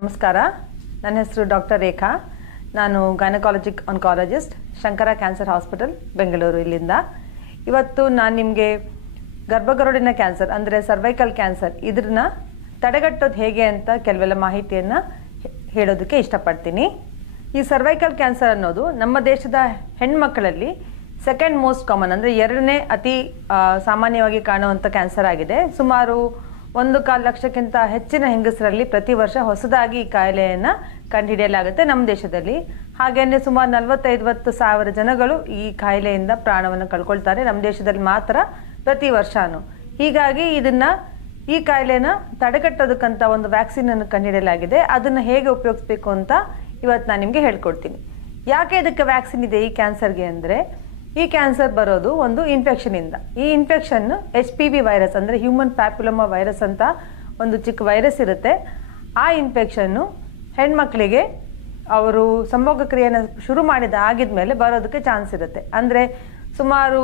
ನಮಸ್ಕಾರ, ನನ್ನ ಹೆಸರು ಡಾಕ್ಟರ್ ರೇಖಾ. ನಾನು gynaecologic oncologist, Shankara cancer hospital, Bengaluru. ಇಲ್ಲಿಂದ ಇವತ್ತು ನಾನು ನಿಮಗೆ ಗರ್ಭಗರುಡಿನ ಕ್ಯಾನ್ಸರ್ ಅಂದರೆ ಸರ್ವೈಕಲ್ ಕ್ಯಾನ್ಸರ್ ಇದನ್ನ ತಡೆಗಟ್ಟೋದು ಹೇಗೆ ಅಂತ ಕೆಲವೆಲ್ಲ ಮಾಹಿತಿಯನ್ನು ಹೇಳೋದಕ್ಕೆ ಇಷ್ಟಪಡ್ತೀನಿ. ಈ ಸರ್ವೈಕಲ್ ಕ್ಯಾನ್ಸರ್ ಅನ್ನೋದು ನಮ್ಮ ದೇಶದ ಹೆಣ್ಮಕ್ಕಳಲ್ಲಿ ಸೆಕೆಂಡ್ ಮೋಸ್ಟ್ ಕಾಮನ್ ಅಂದರೆ ಎರಡನೇ ಅತಿ ಸಾಮಾನ್ಯವಾಗಿ ಕಾಣುವಂಥ ಕ್ಯಾನ್ಸರ್ ಆಗಿದೆ. ಸುಮಾರು 1.25 ಲಕ್ಷಕ್ಕಿಂತ ಹೆಚ್ಚಿನ ಹೆಂಗಸರಲ್ಲಿ ಪ್ರತಿ ವರ್ಷ ಹೊಸದಾಗಿ ಈ ಕಾಯಿಲೆಯನ್ನು ಕಂಡುಹಿಡಿಯಲಾಗುತ್ತೆ ನಮ್ಮ ದೇಶದಲ್ಲಿ. ಹಾಗೆಯೇ ಸುಮಾರು 40-50 ಸಾವಿರ ಜನಗಳು ಈ ಕಾಯಿಲೆಯಿಂದ ಪ್ರಾಣವನ್ನು ಕಳ್ಕೊಳ್ತಾರೆ ನಮ್ಮ ದೇಶದಲ್ಲಿ ಮಾತ್ರ ಪ್ರತಿ ವರ್ಷನೂ. ಹೀಗಾಗಿ ಈ ಕಾಯಿಲೆನ ತಡೆಗಟ್ಟೋದಕ್ಕಂತ ಒಂದು ವ್ಯಾಕ್ಸಿನನ್ನು ಕಂಡುಹಿಡಿಯಲಾಗಿದೆ. ಅದನ್ನು ಹೇಗೆ ಉಪಯೋಗಿಸ್ಬೇಕು ಅಂತ ಇವತ್ತು ನಾನು ನಿಮಗೆ ಹೇಳ್ಕೊಡ್ತೀನಿ. ಯಾಕೆ ಇದಕ್ಕೆ ವ್ಯಾಕ್ಸಿನ್ ಇದೆ ಈ ಕ್ಯಾನ್ಸರ್ಗೆ ಅಂದರೆ, ಈ ಕ್ಯಾನ್ಸರ್ ಬರೋದು ಒಂದು ಇನ್ಫೆಕ್ಷನಿಂದ. ಈ ಇನ್ಫೆಕ್ಷನ್ HPV ವೈರಸ್ ಅಂದರೆ ಹ್ಯೂಮನ್ ಪ್ಯಾಪಿಲೋಮಾ ವೈರಸ್ ಅಂತ ಒಂದು ಚಿಕ್ಕ ವೈರಸ್ ಇರುತ್ತೆ. ಆ ಇನ್ಫೆಕ್ಷನ್ನು ಹೆಣ್ಮಕ್ಳಿಗೆ ಅವರು ಸಂಭೋಗ ಕ್ರಿಯೆಯನ್ನು ಶುರು ಆಗಿದ್ಮೇಲೆ ಬರೋದಕ್ಕೆ ಚಾನ್ಸ್ ಇರುತ್ತೆ. ಅಂದರೆ ಸುಮಾರು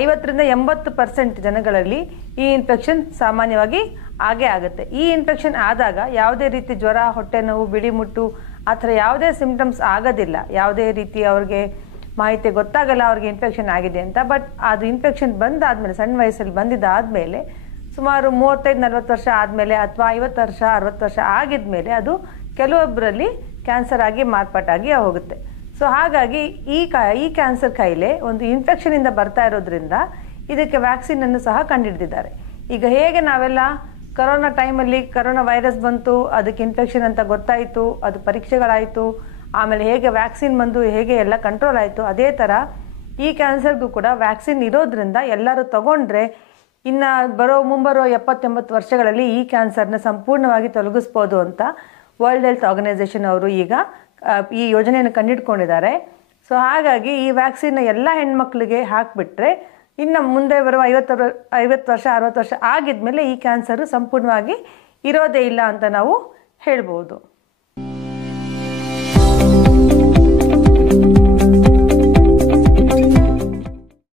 50-80% ಜನಗಳಲ್ಲಿ ಈ ಇನ್ಫೆಕ್ಷನ್ ಸಾಮಾನ್ಯವಾಗಿ ಆಗೇ ಆಗುತ್ತೆ. ಈ ಇನ್ಫೆಕ್ಷನ್ ಆದಾಗ ಯಾವುದೇ ರೀತಿ ಜ್ವರ, ಹೊಟ್ಟೆ ನೋವು, ಬಿಳಿ ಮುಟ್ಟು ಆ ಥರ ಯಾವುದೇ ಸಿಂಪ್ಟಮ್ಸ್ ಆಗೋದಿಲ್ಲ. ಯಾವುದೇ ರೀತಿ ಅವ್ರಿಗೆ ಮಾಹಿತಿ ಗೊತ್ತಾಗಲ್ಲ ಅವ್ರಿಗೆ ಇನ್ಫೆಕ್ಷನ್ ಆಗಿದೆ ಅಂತ. ಬಟ್ ಅದು ಇನ್ಫೆಕ್ಷನ್ ಬಂದಾದಮೇಲೆ, ಸಣ್ಣ ವಯಸ್ಸಲ್ಲಿ ಬಂದಿದ್ದಾದಮೇಲೆ ಸುಮಾರು 35-40 ವರ್ಷ ಆದಮೇಲೆ ಅಥವಾ 50 ವರ್ಷ 60 ವರ್ಷ ಆಗಿದ್ಮೇಲೆ ಅದು ಕೆಲವೊಬ್ಬರಲ್ಲಿ ಕ್ಯಾನ್ಸರ್ ಆಗಿ ಮಾರ್ಪಾಟಾಗಿ ಹೋಗುತ್ತೆ. ಸೊ ಹಾಗಾಗಿ ಈ ಕ್ಯಾನ್ಸರ್ ಕಾಯಿಲೆ ಒಂದು ಇನ್ಫೆಕ್ಷನಿಂದ ಬರ್ತಾ ಇರೋದ್ರಿಂದ ಇದಕ್ಕೆ ವ್ಯಾಕ್ಸಿನನ್ನು ಸಹ ಕಂಡುಹಿಡಿದಿದ್ದಾರೆ. ಈಗ ಹೇಗೆ ನಾವೆಲ್ಲ ಕರೋನಾ ಟೈಮಲ್ಲಿ ಕರೋನಾ ವೈರಸ್ ಬಂತು, ಅದಕ್ಕೆ ಇನ್ಫೆಕ್ಷನ್ ಅಂತ ಗೊತ್ತಾಯಿತು, ಅದು ಪರೀಕ್ಷೆಗಳಾಯಿತು, ಆಮೇಲೆ ಹೇಗೆ ವ್ಯಾಕ್ಸಿನ್ ಬಂದು ಹೇಗೆ ಎಲ್ಲ ಕಂಟ್ರೋಲ್ ಆಯಿತು, ಅದೇ ಥರ ಈ ಕ್ಯಾನ್ಸರ್ಗೂ ಕೂಡ ವ್ಯಾಕ್ಸಿನ್ ಇರೋದ್ರಿಂದ ಎಲ್ಲರೂ ತಗೊಂಡ್ರೆ ಇನ್ನು ಮುಂಬರೋ 70-80 ವರ್ಷಗಳಲ್ಲಿ ಈ ಕ್ಯಾನ್ಸರ್ನ ಸಂಪೂರ್ಣವಾಗಿ ತೊಲಗಿಸ್ಬೋದು ಅಂತ ವರ್ಲ್ಡ್ ಹೆಲ್ತ್ ಆರ್ಗನೈಸೇಷನ್ ಅವರು ಈಗ ಈ ಯೋಜನೆಯನ್ನು ಕಂಡುಹಿಡ್ಕೊಂಡಿದ್ದಾರೆ. ಸೊ ಹಾಗಾಗಿ ಈ ವ್ಯಾಕ್ಸಿನ್ನ ಎಲ್ಲ ಹೆಣ್ಮಕ್ಳಿಗೆ ಹಾಕಿಬಿಟ್ರೆ ಇನ್ನು ಮುಂದೆ ಬರುವ 50 ವರ್ಷ 60 ವರ್ಷ ಆಗಿದ್ಮೇಲೆ ಈ ಕ್ಯಾನ್ಸರು ಸಂಪೂರ್ಣವಾಗಿ ಇರೋದೇ ಇಲ್ಲ ಅಂತ ನಾವು ಹೇಳ್ಬೋದು.